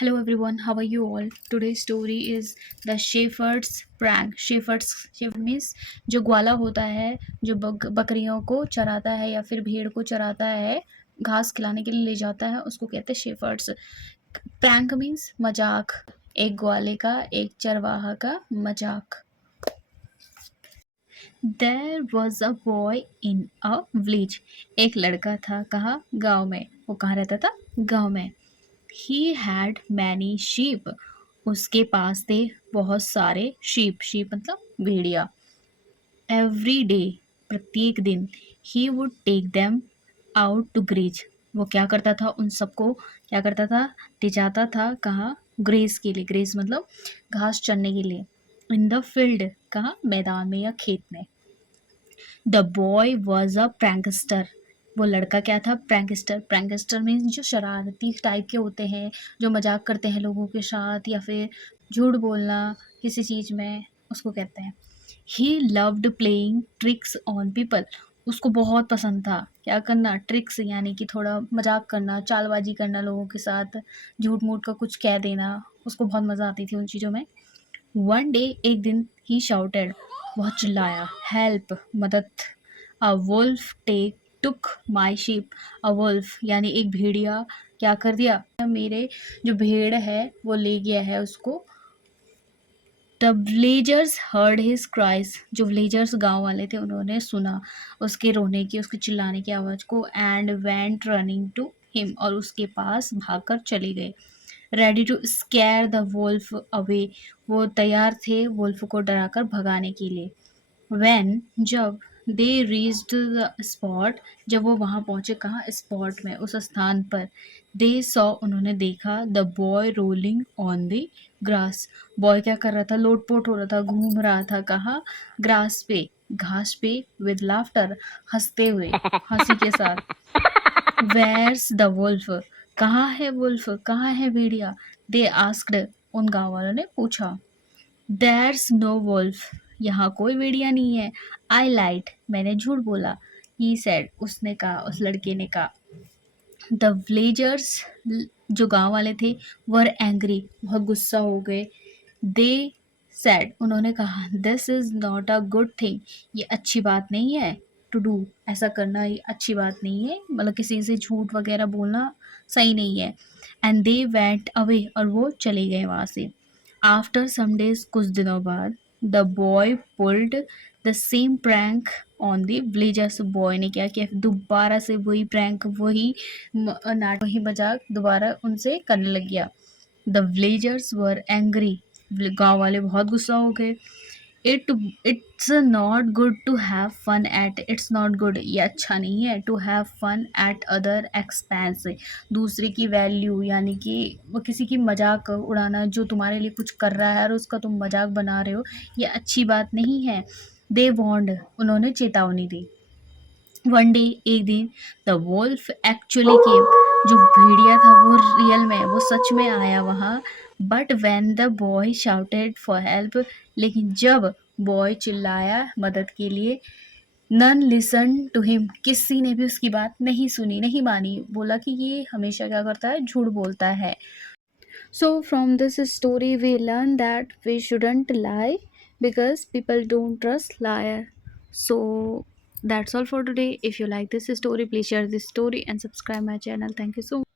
Hello everyone, how are you all? Today's story is the shepherd's prank. Shepherd means जो ग्वाला होता है, जो बकरियों को चराता है या फिर भेड़ को चराता है, घास खिलाने के लिए ले जाता है, उसको कहते हैं शेफर्ड्स। प्रैंक मीन्स मजाक, एक ग्वाले का, एक चरवाहा का मजाक। There was a boy in a village. एक लड़का था, कहाँ? गांव में। वो कहाँ रहता था? गांव में। He had many sheep. उसके पास थे बहुत सारे sheep मतलब भेड़िया। Every day, प्रत्येक दिन, he would take them out to graze. वो क्या करता था? उन सबको क्या करता था? ले जाता था कहाँ? ग्रेज के लिए। ग्रेज मतलब घास चरने के लिए। इन द फील्ड, कहाँ? मैदान में या खेत में। The boy was a prankster. वो लड़का क्या था? प्रैंकस्टर। प्रैंकस्टर मीन्स जो शरारती टाइप के होते हैं, जो मजाक करते हैं लोगों के साथ या फिर झूठ बोलना किसी चीज़ में, उसको कहते हैं। He loved playing tricks on people. उसको बहुत पसंद था क्या करना? ट्रिक्स यानी कि थोड़ा मजाक करना, चालबाजी करना लोगों के साथ, झूठ मूठ का कुछ कह देना, उसको बहुत मज़ा आती थी उन चीज़ों में। वन डे, एक दिन, ही शाउटेड, वह चिल्लाया, हेल्प, मदद। A wolf take took my sheep. A wolf यानी एक भेड़िया क्या कर दिया? मेरे जो भेड़ है वो ले गया है उसको। The villagers heard his cries. जो विलेजर्स गांव वाले थे उन्होंने सुना उसके रोने की, उसके चिल्लाने की आवाज़ को। And went running to him, और उसके पास भागकर चले गए। Ready to scare the wolf away, वो तैयार थे वुल्फ को डराकर भगाने के लिए। व्हेन, जब, दे रीच्ड द स्पॉट, जब वो वहाँ पहुँचे, कहाँ? स्पॉट में, उस स्थान पर। दे सॉ, उन्होंने देखा, the boy rolling on the grass. Boy क्या कर रहा था? लोटपोट हो रहा था, घूम रहा था, कहाँ? ग्रास पे, घास पे। विद लाफ्टर, हंसते हुए, हंसी के साथ। वेयर्स द वुल्फ, कहाँ है वुल्फ? कहाँ है भेड़िया? दे आस्क्ड, उन गाँव वालों ने पूछा। देयर्स नो वुल्फ, यहाँ कोई भेड़िया नहीं है। आई लाइट, मैंने झूठ बोला। ही सेड, उसने कहा, उस लड़के ने कहा। द विलेजर्स, जो गांव वाले थे, वर एंग्री, बहुत गुस्सा हो गए। दे सेड, उन्होंने कहा, this is not a good thing, ये अच्छी बात नहीं है। टू डू, ऐसा करना ये अच्छी बात नहीं है, मतलब किसी से झूठ वगैरह बोलना सही नहीं है। एंड दे वेंट अवे, और वो चले गए वहाँ से। आफ्टर सम डेज, कुछ दिनों बाद, the boy pulled the same prank on the villagers. Boy ने क्या किया? दोबारा से वही प्रैंक, वही नाटक, वही मजाक दोबारा उनसे करने लग गया। द विलेजर्स वर एंग्री, गांव वाले बहुत गुस्सा हो गए। It's not good to have fun at, it's not good, ये अच्छा नहीं है, to have fun at other expense, दूसरे की वैल्यू यानी कि वो किसी की मजाक उड़ाना, जो तुम्हारे लिए कुछ कर रहा है और उसका तुम मजाक बना रहे हो, ये अच्छी बात नहीं है। दे वॉन्ड, उन्होंने चेतावनी दी। वन डे, एक दिन, द वोल्फ एक्चुअली केम, जो भेड़िया था वो रियल में, वो सच में आया वहाँ। But when the boy shouted for help, लेकिन जब बॉय चिल्लाया मदद के लिए, नन लिसन टू हिम, किसी ने भी उसकी बात नहीं सुनी, नहीं मानी, बोला कि ये हमेशा क्या करता है? झूठ बोलता है। So, from this story, we learn that we shouldn't lie because people don't trust liar. So, that's all for today. If you like this story, please share this story and subscribe my channel. Thank you so much.